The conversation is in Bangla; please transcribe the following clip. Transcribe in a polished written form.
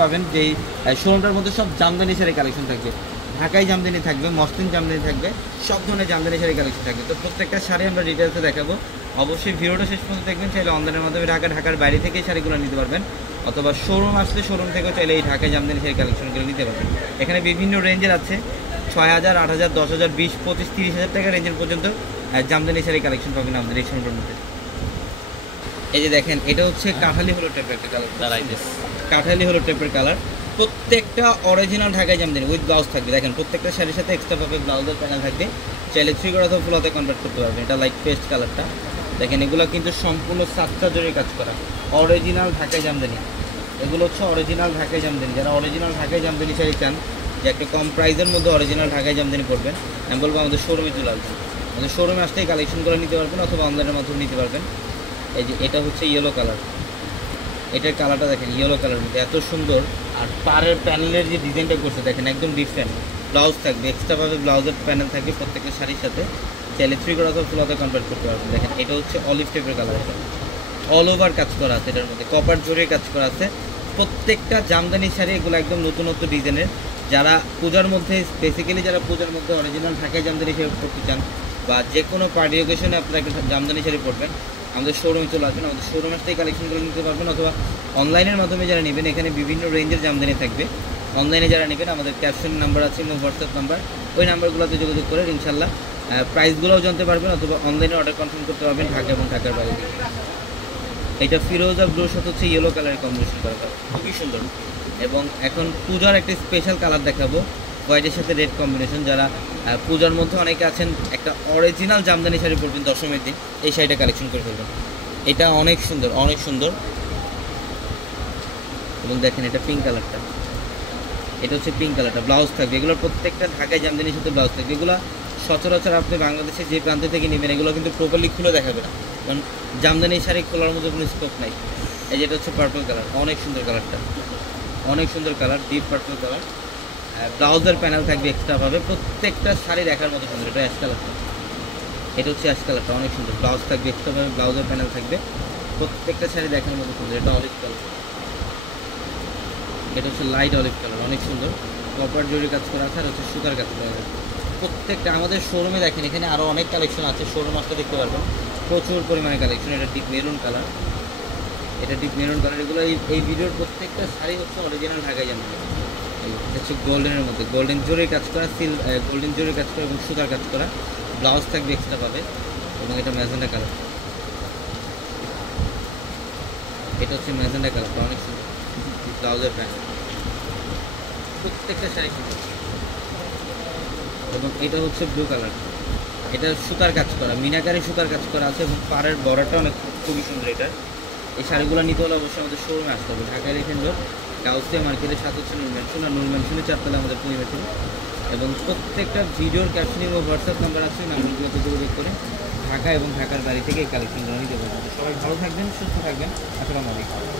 পাবেন যেই শোরুমটার মধ্যে সব জামদানি শাড়ি কালেকশন থাকবে। ঢাকাই জামদানি থাকবে, মসলিন জামদানি থাকবে, সব ধরনের জামদানি শাড়ি কালেকশন থাকবে। তো প্রত্যেকটা শাড়ি আমরা ডিটেলসে দেখাবো। অবশ্যই ভিডিওটা শেষ পর্যন্ত দেখবেন। চাইলে অনলাইনের মাধ্যমে ঢাকার বাইরে থেকে শাড়িগুলো নিতে পারবেন, অথবা শোরুম আসলে শোরুম থেকেও চাইলে এই ঢাকায় জামদানি শাড়ি কালেকশনগুলো নিতে পারবেন। এখানে বিভিন্ন রেঞ্জের আছে, 6,000, 8,000, 10,000, 20, 25, 30,000 টাকা রেঞ্জের পর্যন্ত জামদানি শাড়ি কালেকশন পাবেন আমাদের এই শোরুমটার মধ্যে। এই যে দেখেন, এটা হচ্ছে কাঠালি হলুদ টাইপের একটা কালার, কাঠালি হলুদ টাইপের কালার। প্রত্যেকটা অরিজিনাল ঢাকাই জামদানি উইথ ব্লাউজ থাকবে। দেখেন প্রত্যেকটা শাড়ির সাথে এক্সট্রা ভাবে ব্লাউজের প্যানেল থাকবে, চাইলে 3 করে অথবা ফুল হাতে কনভার্ট করতে পারবেন। এটা লাইট পেস্ট কালারটা দেখেন, এগুলো কিন্তু সম্পূর্ণ 7টা জরির কাজ করা অরিজিনাল ঢাকাই জামদানি। এগুলো হচ্ছে অরিজিনাল ঢাকাই জামদানি। যারা অরিজিনাল ঢাকাই জামদানি শাড়ি চান যে একটা কম প্রাইসের মধ্যে অরিজিনাল ঢাকাই জামদানি পড়বেন, আমি বলবো আমাদের শোরুমে চলে আসবেন। আমাদের শোরুমে আসতেই কালেকশনগুলো নিতে পারবেন, অথবা অনলাইনের মাধ্যমে নিতে পারবেন। এই যে এটা হচ্ছে ইয়েলো কালার, এটার কালারটা দেখেন ইয়েলো কালার মধ্যে এত সুন্দর। আর পাড়ের প্যানেলের যে ডিজাইনটা করছে দেখেন একদম ডিফারেন্ট। ব্লাউজ থাকবে, এক্সট্রাভাবে ব্লাউজের প্যানেল থাকবে প্রত্যেকটা শাড়ির সাথে, চাইলে 3 করে অথবা ফুল হাতে কনভার্ট করতে পারবেন। দেখেন এটা হচ্ছে অলিভ টাইপের কালার, এটা অল ওভার কাজ করা আছে, এটার মধ্যে কপার জরির কাজ করা আছে। প্রত্যেকটা জামদানি শাড়ি এগুলো একদম নতুন নতুন ডিজাইনের। যারা পূজার মধ্যে বেসিক্যালি যারা পূজার মধ্যে অরিজিনাল ঢাকাই জামদানি শাড়ি পরতে চান, বা যে কোনো পার্টি অকেশনে আপনারা একটা জামদানি শাড়ি পরবেন, আমাদের শোরুমে চলে আসবেন। আমাদের শোরুমে থেকে কালেকশনগুলো নিতে পারবেন, অথবা অনলাইনের মাধ্যমে যারা নেবেন এখানে বিভিন্ন রেঞ্জের জামদানি থাকবে। অনলাইনে যারা নেবেন আমাদের ক্যাপশন নাম্বার আছে এবং হোয়াটসঅ্যাপ নাম্বার, ওই নাম্বারগুলোতে যোগাযোগ করে ইনশাল্লাহ প্রাইসগুলোও জানতে পারবেন, অথবা অনলাইনে অর্ডার কনফার্ম করতে পারবেন ঢাকা এবং ঢাকার বাইরে থেকে। এটা ফিরোজা ব্লুর সাথে হচ্ছে ইয়েলো কালারের কম্বিনেশন করা, খুবই সুন্দর। এবং এখন পূজার একটা স্পেশাল কালার দেখাবো, হোয়াইটের সাথে রেড কম্বিনেশন। যারা পূজার মধ্যে অনেকে আছেন একটা অরিজিনাল জামদানি শাড়ি পরবেন দশমীর দিন, এই শাড়িটা কালেকশন করে ফেলবেন। এটা অনেক সুন্দর, অনেক সুন্দর। এবং দেখেন এটা পিঙ্ক কালারটা, এটা হচ্ছে পিঙ্ক কালারটা, ব্লাউজ থাকবে। এগুলোর প্রত্যেকটা ঢাকায় জামদানির সাথে ব্লাউজ থাকবে। এগুলো সচরাচর আপনি বাংলাদেশে যে প্রান্ত থেকে নেবেন এগুলো কিন্তু প্রপারলি খুলে দেখাবে না, কারণ জামদানি শাড়ি খোলার মতো কোনো স্কোপ নাই। এই যেটা হচ্ছে পার্পল কালার, অনেক সুন্দর কালারটা, অনেক সুন্দর কালার, ডিপ পার্পল কালার। ব্লাউজের প্যানেল থাকবে এক্সট্রাভাবে, প্রত্যেকটা শাড়ি দেখার মতো সুন্দর। এটা অ্যাশ কালারটা, এটা হচ্ছে অ্যাশ কালারটা, অনেক সুন্দর। ব্লাউজ থাকবে এক্সট্রাভাবে, ব্লাউজের প্যানেল থাকবে, প্রত্যেকটা শাড়ি দেখার মতো সুন্দর। এটা অলিভ কালার, এটা হচ্ছে লাইট অলিভ কালার, অনেক সুন্দর। কপার জরির কাজ করা আছে, আর হচ্ছে সুতার কাজ করা আছে। প্রত্যেকটা আমাদের শোরুমে দেখেন এখানে আরও অনেক কালেকশন আছে, শোরুম আসলে দেখতে পারবেন প্রচুর পরিমাণে কালেকশন। এটা ডিপ মেরুন কালার, এটা ডিপ মেরুন কালার। এগুলো এই ভিডিওর প্রত্যেকটা শাড়ি হচ্ছে অরিজিনাল ঢাকাই জামদানি। হচ্ছে গোল্ডেনের মধ্যে গোল্ডেন জরির কাজ করা, গোল্ডেন জরির কাজ করা এবং সুতার কাজ করা। ব্লাউজ থাকবে এক্সট্রা পাবে। এবং এটা ম্যাজেন্ডা কালার, এটা হচ্ছে ম্যাজেন্ডা কালারটা, অনেক সুন্দর। ব্লাউজের প্যান্ট, প্রত্যেকটা শাড়ি সুন্দর। এবং এটা হচ্ছে ব্লু কালার, এটা সুতার কাজ করা, মিনাকারি সুতার কাজ করা আছে, এবং পাড়ের বর্ডারটা অনেক খুবই সুন্দর। এটা এই শাড়িগুলো নিতে হলে অবশ্যই আমাদের শোরুমে আসতে হবে, ঢাকায় রেখেন রোড, গাউসিয়া মার্কেটের সাথে হচ্ছে নূর ম্যানশন, আর নূর ম্যানশনের 4 তলায় আমাদের পরিবেশ। এবং প্রত্যেকটা ভিডিওর ক্যাপশনে এবং হোয়াটসঅ্যাপ নাম্বার আছে, নাম্বারগুলোতে যোগাযোগ করে ঢাকা এবং ঢাকার বাড়ি থেকে এই কালেকশনগুলো নিতে পারবেন। সবাই ভালো থাকবেন, সুস্থ থাকবেন। আসসালামু আলাইকুম।